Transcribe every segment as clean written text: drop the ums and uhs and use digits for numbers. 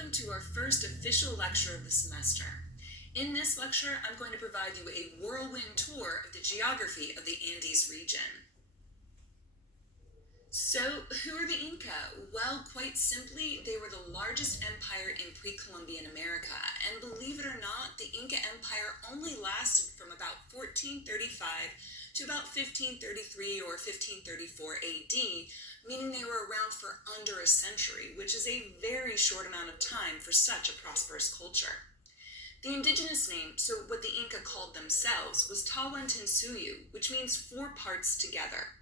welcome to our first official lecture of the semester. In this lecture, I'm going to provide you a whirlwind tour of the geography of the Andes region. So, who are the Inca? Well, quite simply, they were the largest empire in pre-Columbian America, and believe it or not, the Inca Empire only lasted from about 1435 to about 1533 or 1534 AD, meaning they were around for under a century, which is a very short amount of time for such a prosperous culture. The indigenous name, so what the Inca called themselves, was Tawantinsuyu, which means four parts together.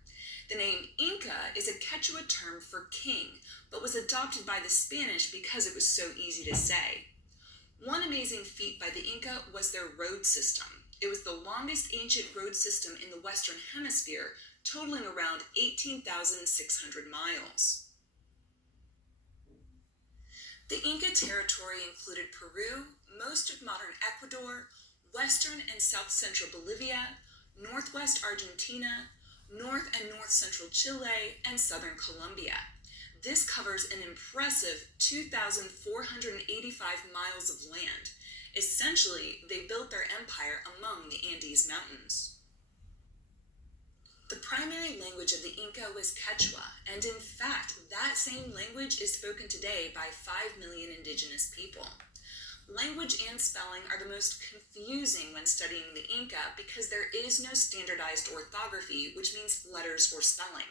The name Inca is a Quechua term for king, but was adopted by the Spanish because it was so easy to say. One amazing feat by the Inca was their road system. It was the longest ancient road system in the Western Hemisphere, totaling around 18,600 miles. The Inca territory included Peru, most of modern Ecuador, western and south-central Bolivia, northwest Argentina, north and north-central Chile, and southern Colombia. This covers an impressive 2,485 miles of land. Essentially, they built their empire among the Andes Mountains. The primary language of the Inca was Quechua, and in fact, that same language is spoken today by 5 million indigenous people. Language and spelling are the most confusing when studying the Inca because there is no standardized orthography, which means letters or spelling.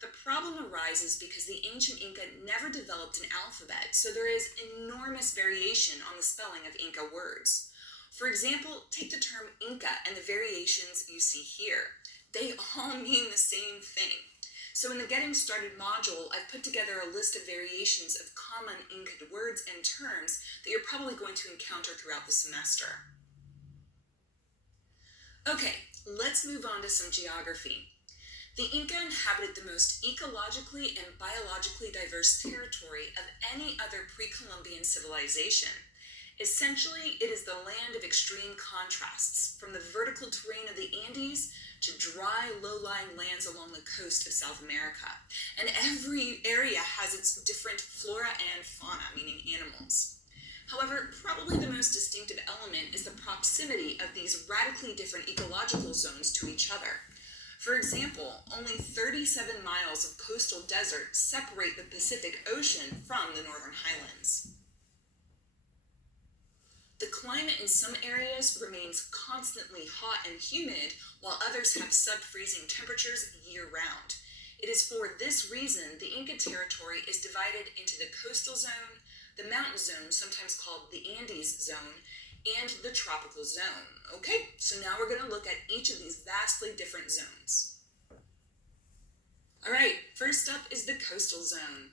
The problem arises because the ancient Inca never developed an alphabet, so there is enormous variation on the spelling of Inca words. For example, take the term Inca and the variations you see here. They all mean the same thing. So in the Getting Started module, I've put together a list of variations of common Inca words and terms that you're probably going to encounter throughout the semester. Okay, let's move on to some geography. The Inca inhabited the most ecologically and biologically diverse territory of any other pre-Columbian civilization. Essentially, it is the land of extreme contrasts, from the vertical terrain of the Andes to dry, low-lying lands along the coast of South America. And every area has its different flora and fauna, meaning animals. However, probably the most distinctive element is the proximity of these radically different ecological zones to each other. For example, only 37 miles of coastal desert separate the Pacific Ocean from the Northern Highlands. The climate in some areas remains constantly hot and humid, while others have sub-freezing temperatures year-round. It is for this reason the Inca territory is divided into the coastal zone, the mountain zone, sometimes called the Andes zone, and the tropical zone. Okay, so now we're going to look at each of these vastly different zones. All right, first up is the coastal zone.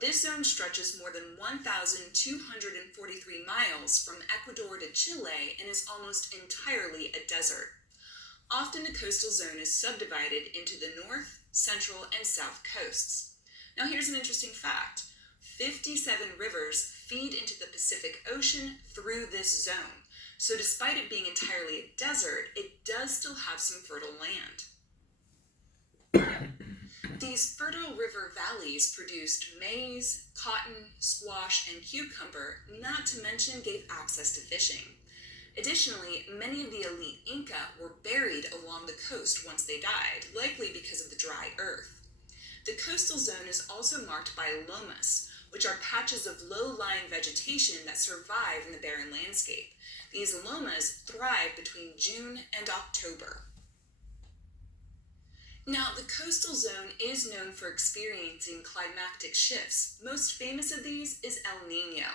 This zone stretches more than 1,243 miles from Ecuador to Chile and is almost entirely a desert. Often the coastal zone is subdivided into the north, central, and south coasts. Now here's an interesting fact. 57 rivers feed into the Pacific Ocean through this zone. So despite it being entirely a desert, it does still have some fertile land. These fertile river valleys produced maize, cotton, squash, and cucumber, not to mention gave access to fishing. Additionally, many of the elite Inca were buried along the coast once they died, likely because of the dry earth. The coastal zone is also marked by lomas, which are patches of low-lying vegetation that survive in the barren landscape. These lomas thrive between June and October. Now, the coastal zone is known for experiencing climatic shifts. Most famous of these is El Niño.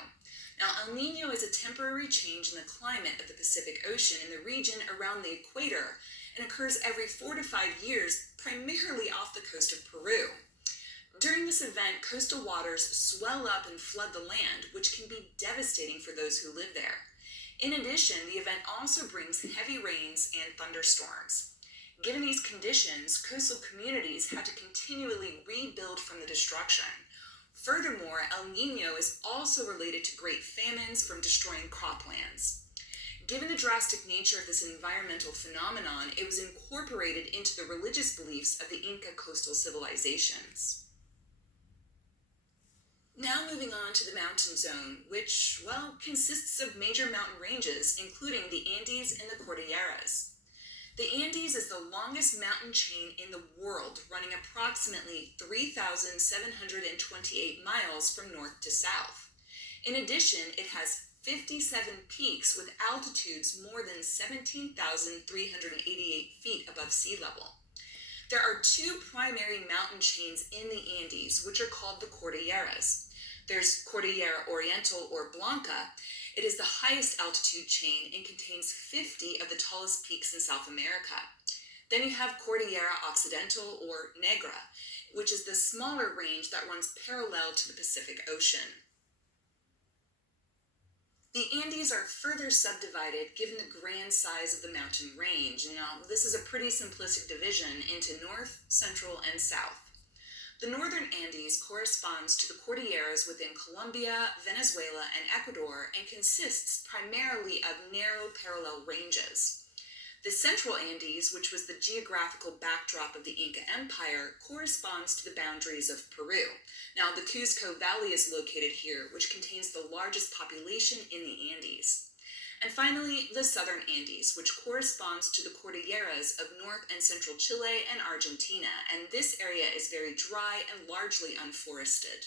Now, El Niño is a temporary change in the climate of the Pacific Ocean in the region around the equator and occurs every 4 to 5 years, primarily off the coast of Peru. During this event, coastal waters swell up and flood the land, which can be devastating for those who live there. In addition, the event also brings heavy rains and thunderstorms. Given these conditions, coastal communities had to continually rebuild from the destruction. Furthermore, El Niño is also related to great famines from destroying croplands. Given the drastic nature of this environmental phenomenon, it was incorporated into the religious beliefs of the Inca coastal civilizations. Now moving on to the mountain zone, which, well, consists of major mountain ranges, including the Andes and the Cordilleras. The Andes is the longest mountain chain in the world, running approximately 3,728 miles from north to south. In addition, it has 57 peaks with altitudes more than 17,388 feet above sea level. There are two primary mountain chains in the Andes, which are called the Cordilleras. There's Cordillera Oriental or Blanca. It is the highest altitude chain and contains 50 of the tallest peaks in South America. Then you have Cordillera Occidental or Negra, which is the smaller range that runs parallel to the Pacific Ocean. The Andes are further subdivided given the grand size of the mountain range. Now, this is a pretty simplistic division into north, central, and south. The northern Andes corresponds to the Cordilleras within Colombia, Venezuela, and Ecuador and consists primarily of narrow parallel ranges. The central Andes, which was the geographical backdrop of the Inca Empire, corresponds to the boundaries of Peru. Now, the Cuzco Valley is located here, which contains the largest population in the Andes. And finally, the southern Andes, which corresponds to the Cordilleras of North and Central Chile and Argentina, and this area is very dry and largely unforested.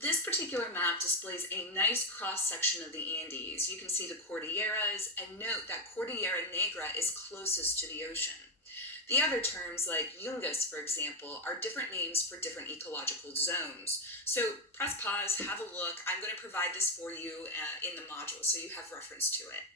This particular map displays a nice cross-section of the Andes. You can see the Cordilleras, and note that Cordillera Negra is closest to the ocean. The other terms, like Yungas, for example, are different names for different ecological zones. So press pause, have a look. I'm going to provide this for you in the module so you have reference to it.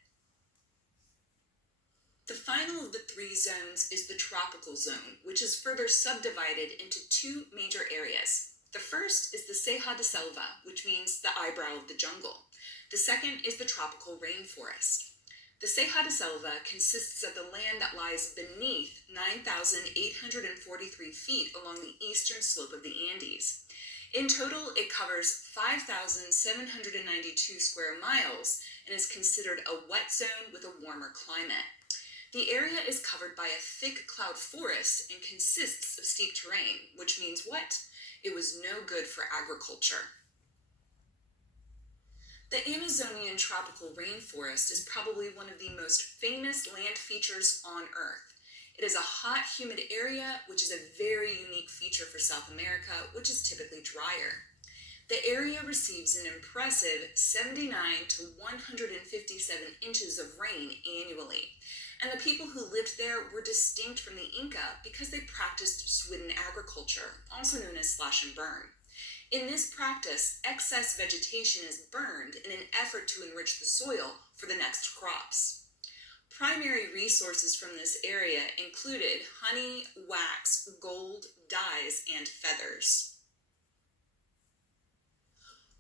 The final of the three zones is the tropical zone, which is further subdivided into two major areas. The first is the Ceja de Selva, which means the eyebrow of the jungle. The second is the tropical rainforest. The Ceja de Selva consists of the land that lies beneath 9,843 feet along the eastern slope of the Andes. In total, it covers 5,792 square miles and is considered a wet zone with a warmer climate. The area is covered by a thick cloud forest and consists of steep terrain, which means what? It was no good for agriculture. The Amazonian tropical rainforest is probably one of the most famous land features on Earth. It is a hot, humid area, which is a very unique feature for South America, which is typically drier. The area receives an impressive 79 to 157 inches of rain annually. And the people who lived there were distinct from the Inca because they practiced swidden agriculture, also known as slash and burn. In this practice, excess vegetation is burned in an effort to enrich the soil for the next crops. Primary resources from this area included honey, wax, gold, dyes, and feathers.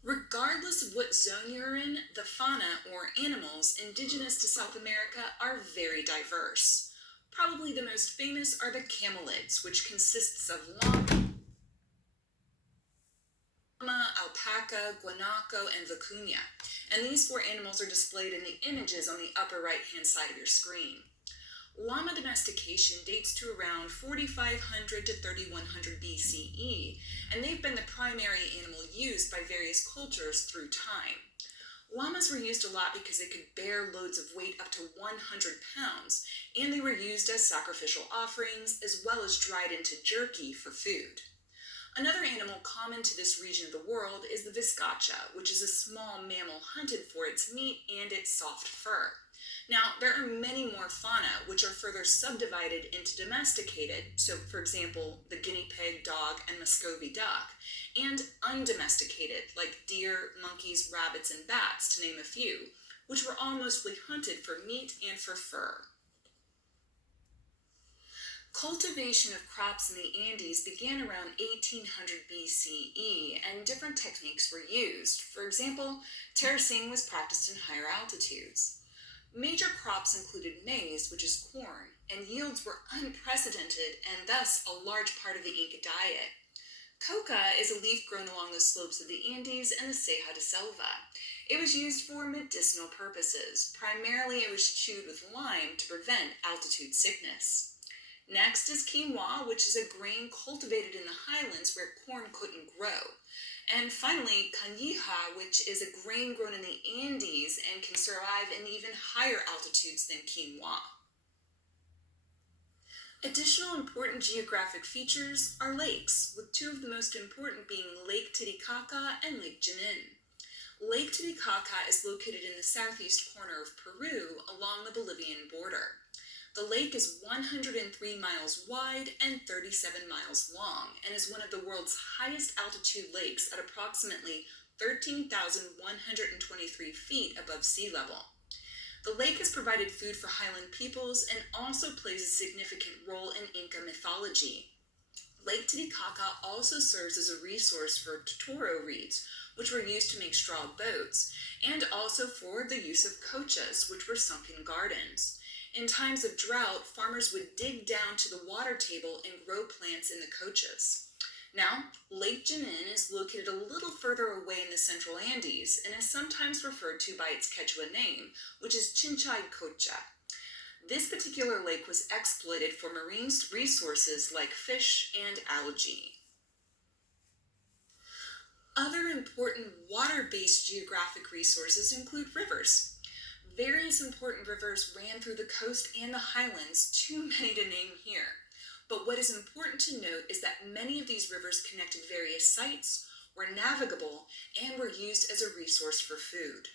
Regardless of what zone you're in, the fauna or animals indigenous to South America are very diverse. Probably the most famous are the camelids, which consists of llama, alpaca, guanaco, and vicuña. And these four animals are displayed in the images on the upper right-hand side of your screen. Llama domestication dates to around 4,500 to 3,100 BCE, and they've been the primary animal used by various cultures through time. Llamas were used a lot because they could bear loads of weight up to 100 pounds, and they were used as sacrificial offerings as well as dried into jerky for food. Another animal common to this region of the world is the vizcacha, which is a small mammal hunted for its meat and its soft fur. Now, there are many more fauna which are further subdivided into domesticated, so for example, the guinea pig, dog, and Muscovy duck, and undomesticated, like deer, monkeys, rabbits, and bats, to name a few, which were all mostly hunted for meat and for fur. Cultivation of crops in the Andes began around 1800 BCE, and different techniques were used. For example, terracing was practiced in higher altitudes. Major crops included maize, which is corn, and yields were unprecedented and thus a large part of the Inca diet. Coca is a leaf grown along the slopes of the Andes and the Ceja de Selva. It was used for medicinal purposes. Primarily, it was chewed with lime to prevent altitude sickness. Next is quinoa, which is a grain cultivated in the highlands where corn couldn't grow. And finally, canija, which is a grain grown in the Andes and can survive in even higher altitudes than quinoa. Additional important geographic features are lakes, with two of the most important being Lake Titicaca and Lake Junin. Lake Titicaca is located in the southeast corner of Peru along the Bolivian border. The lake is 103 miles wide and 37 miles long and is one of the world's highest altitude lakes at approximately 13,123 feet above sea level. The lake has provided food for highland peoples and also plays a significant role in Inca mythology. Lake Titicaca also serves as a resource for totoro reeds, which were used to make straw boats, and also for the use of cochas, which were sunken gardens. In times of drought, farmers would dig down to the water table and grow plants in the cochas. Now, Lake Junin is located a little further away in the central Andes and is sometimes referred to by its Quechua name, which is Chinchay Cocha. This particular lake was exploited for marine resources like fish and algae. Other important water-based geographic resources include rivers. Various important rivers ran through the coast and the highlands, too many to name here. But what is important to note is that many of these rivers connected various sites, were navigable, and were used as a resource for food.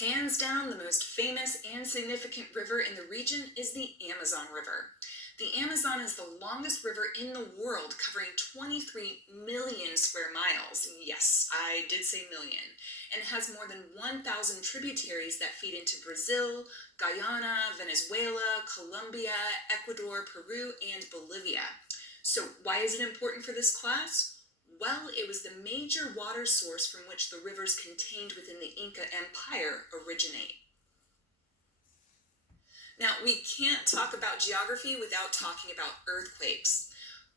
Hands down, the most famous and significant river in the region is the Amazon River. The Amazon is the longest river in the world, covering 23 million square miles. Yes, I did say million. And has more than 1,000 tributaries that feed into Brazil, Guyana, Venezuela, Colombia, Ecuador, Peru, and Bolivia. So why is it important for this class? Well, it was the major water source from which the rivers contained within the Inca Empire originate. Now, we can't talk about geography without talking about earthquakes.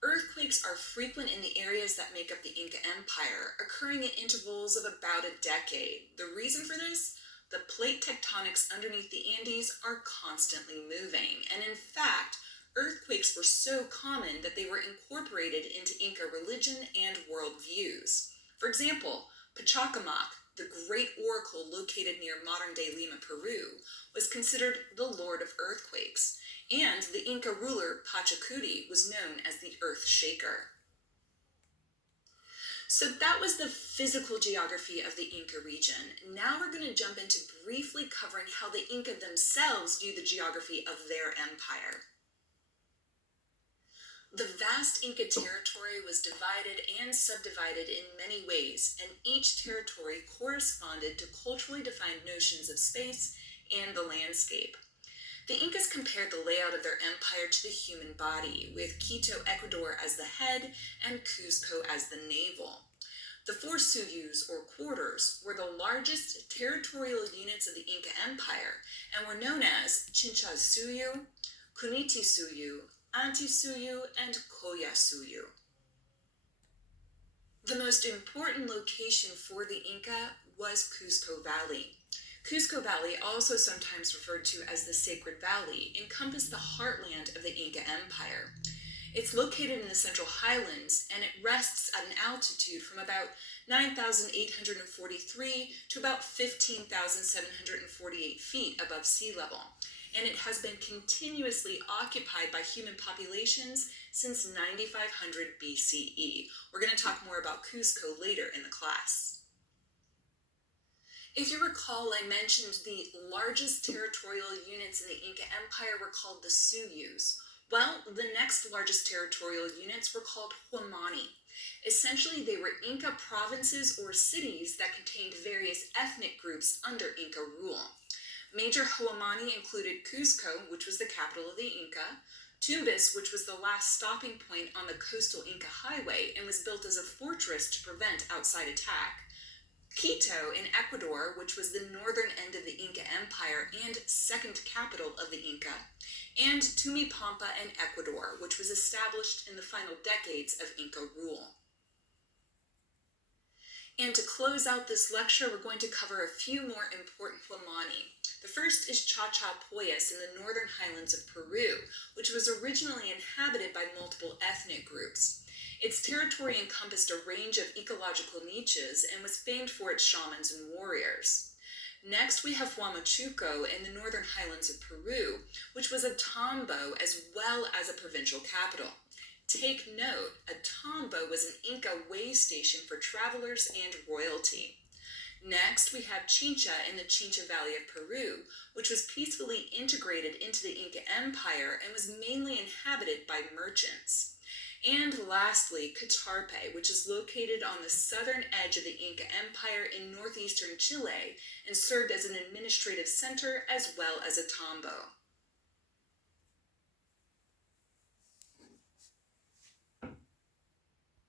Earthquakes are frequent in the areas that make up the Inca Empire, occurring at intervals of about a decade. The reason for this? The plate tectonics underneath the Andes are constantly moving, and in fact, earthquakes were so common that they were incorporated into Inca religion and worldviews. For example, Pachacamac, the great oracle located near modern-day Lima, Peru, was considered the lord of earthquakes, and the Inca ruler Pachacuti was known as the Earth Shaker. So that was the physical geography of the Inca region. Now we're going to jump into briefly covering how the Inca themselves viewed the geography of their empire. The vast Inca territory was divided and subdivided in many ways, and each territory corresponded to culturally defined notions of space and the landscape. The Incas compared the layout of their empire to the human body, with Quito, Ecuador as the head and Cuzco as the navel. The four suyus, or quarters, were the largest territorial units of the Inca Empire and were known as Chinchasuyu, Kunitisuyu, Antisuyu, and Collasuyu. The most important location for the Inca was Cuzco Valley. Cuzco Valley, also sometimes referred to as the Sacred Valley, encompassed the heartland of the Inca Empire. It's located in the Central Highlands, and it rests at an altitude from about 9,843 to about 15,748 feet above sea level, and it has been continuously occupied by human populations since 9500 BCE. We're going to talk more about Cuzco later in the class. If you recall, I mentioned the largest territorial units in the Inca Empire were called the Suyus. Well, the next largest territorial units were called Huamani. Essentially, they were Inca provinces or cities that contained various ethnic groups under Inca rule. Major Huamani included Cuzco, which was the capital of the Inca, Tumbes, which was the last stopping point on the coastal Inca highway and was built as a fortress to prevent outside attack, Quito in Ecuador, which was the northern end of the Inca Empire and second capital of the Inca, and Tumipampa in Ecuador, which was established in the final decades of Inca rule. And to close out this lecture, we're going to cover a few more important Huamani. The first is Chachapoyas in the northern highlands of Peru, which was originally inhabited by multiple ethnic groups. Its territory encompassed a range of ecological niches and was famed for its shamans and warriors. Next, we have Huamachuco in the northern highlands of Peru, which was a tambo as well as a provincial capital. Take note, a tambo was an Inca way station for travelers and royalty. Next, we have Chincha in the Chincha Valley of Peru, which was peacefully integrated into the Inca Empire and was mainly inhabited by merchants. And lastly, Catarpe, which is located on the southern edge of the Inca Empire in northeastern Chile and served as an administrative center as well as a tambo.